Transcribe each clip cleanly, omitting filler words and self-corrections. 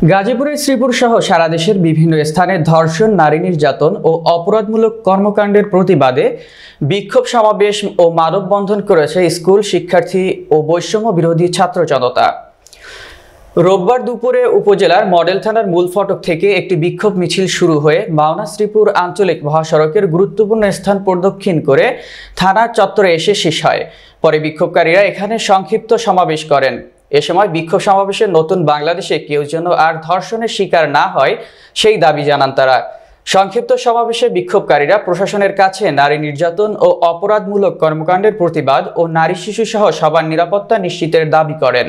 গাজীপুরের শ্রীপুর সহ সারা দেশের বিভিন্ন স্থানে ধর্ষণ, নারী নির্যাতন ও অপরাধমূলক কর্মকাণ্ডের প্রতিবাদে বিক্ষোভ সমাবেশ ও মানববন্ধন করেছে স্কুল শিক্ষার্থী ও বৈষম্য বিরোধী ছাত্র জনতা। রোববার দুপুরে উপজেলার মডেল থানার মূল ফটক থেকে একটি বিক্ষোভ মিছিল শুরু হয়ে মাওনা শ্রীপুর আঞ্চলিক মহাসড়কের গুরুত্বপূর্ণ স্থান প্রদক্ষিণ করে থানার চত্বরে এসে শেষ হয়। পরে বিক্ষোভকারীরা এখানে সংক্ষিপ্ত সমাবেশ করেন। এ সময় বিক্ষোভ সমাবেশে নতুন বাংলাদেশে কেউ যেন আর ধর্ষণের শিকার না হয় সেই দাবি জানান তারা। সংক্ষিপ্ত সমাবেশে বিক্ষোভকারীরা প্রশাসনের কাছে নারী নির্যাতন ও অপরাধমূলক কর্মকাণ্ডের প্রতিবাদ ও নারী শিশু সহ সবার নিরাপত্তা নিশ্চিতের দাবি করেন।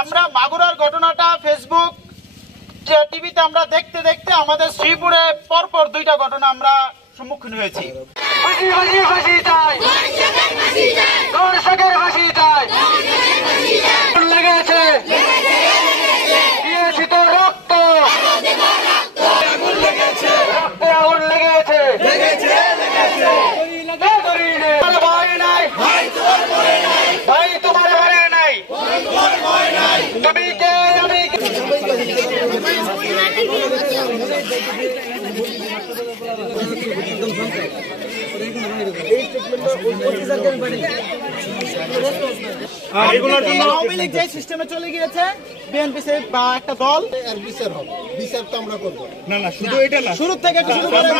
আমরা মাগুরার ঘটনাটা ফেসবুক টিভিতে আমরা দেখতে দেখতে আমাদের শ্রীপুরে পরপর দুইটা ঘটনা আমরা সম্মুখীন হয়েছি। আওয়ামী লীগ যে সিস্টেমে চলে গিয়েছে, বিএনপি বা একটা দল বিচার হবে, বিচার তো আমরা করবো না, শুধু এটা না, শুরু থেকে শুরু করে